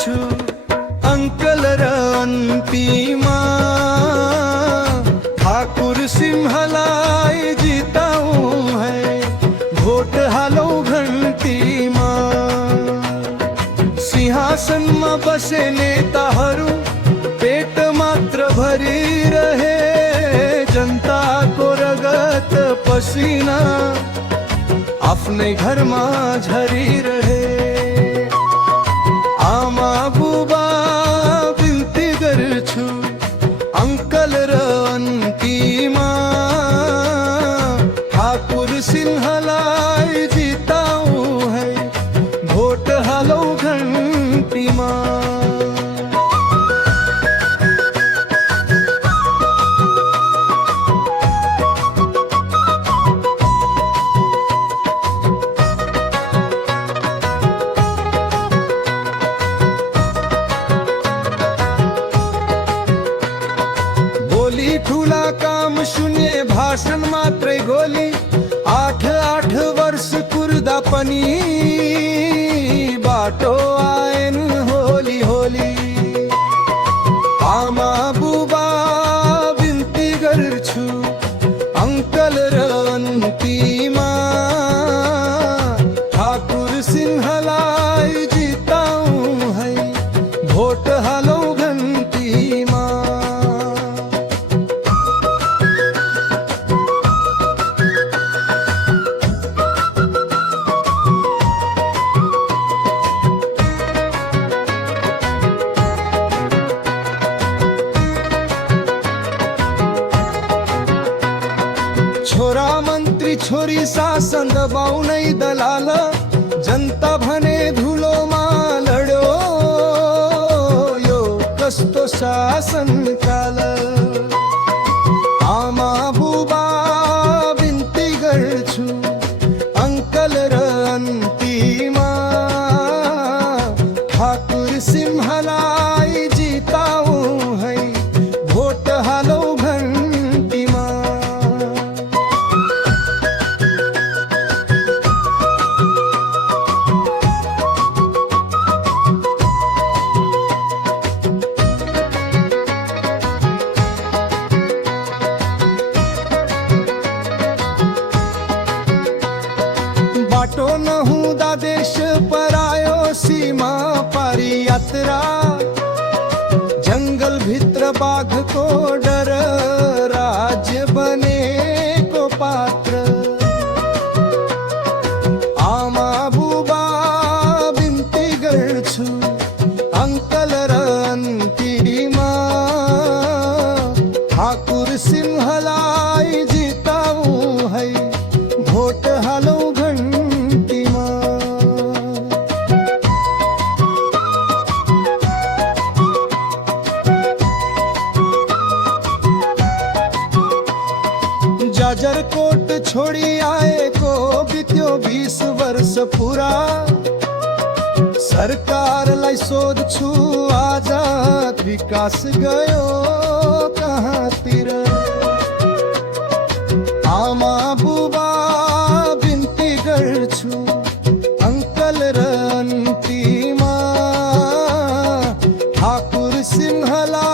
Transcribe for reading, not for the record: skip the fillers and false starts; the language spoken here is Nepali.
छु अंकल र अन्तिमा ठाकुर सिंहलाई जिताऊं है भोट हालौ घन्टीमा। सिंहासनमा बसे नेताहरू पेट मात्र भरिरहे जनताको रगत पसिना आफ्नै घरमा झरिरहे। आमा बुबा बिन्ती गर्छु अंकल र अन्तिमा ठाकुर सिंहलाई जिताऊं है भोट हालौ घन्टीमा। ठुला काम शून्य भाषण मात्रै गोली 8 वर्ष कुर्दा पनि बाटो आएन होली होली। आमा बुबा बिन्ती गर्छु अंकल र अन्तिमा ठाकुर सिंहलाई जिताऊं है भोट हालौ घन्टीमा। छोरा मन्त्री छोरी शासन दबाउनै दलाल जनता भने धुलोमा लड्यो यो कस्तो शासन काल। आमा बुबा बिन्ती गर्छु अंकल र अन्तिमा ठाकुर सिंहलाई जिताऊं है भोट हालौ घन्टीमा। बाटो नहुँदा देश परायो सीमा पारी यात्रा जंगल भित्र बाघको डर राज्य बनेको पात्र। आमा बुबा बिन्ती गर्छु अंकल र अन्तिमा ठाकुर सिंहलाई जिताऊं है भोट हालौ घन्टीमा। जाजरकोट छोडी आएको बित्यो 20 वर्ष पुरा सरकारलाई सोध्छु आजाद विकास गयो कहाँतिर। आमा बुबा बिन्ती गर्छु अंकल र अन्तिमा ठाकुर सिंहलाई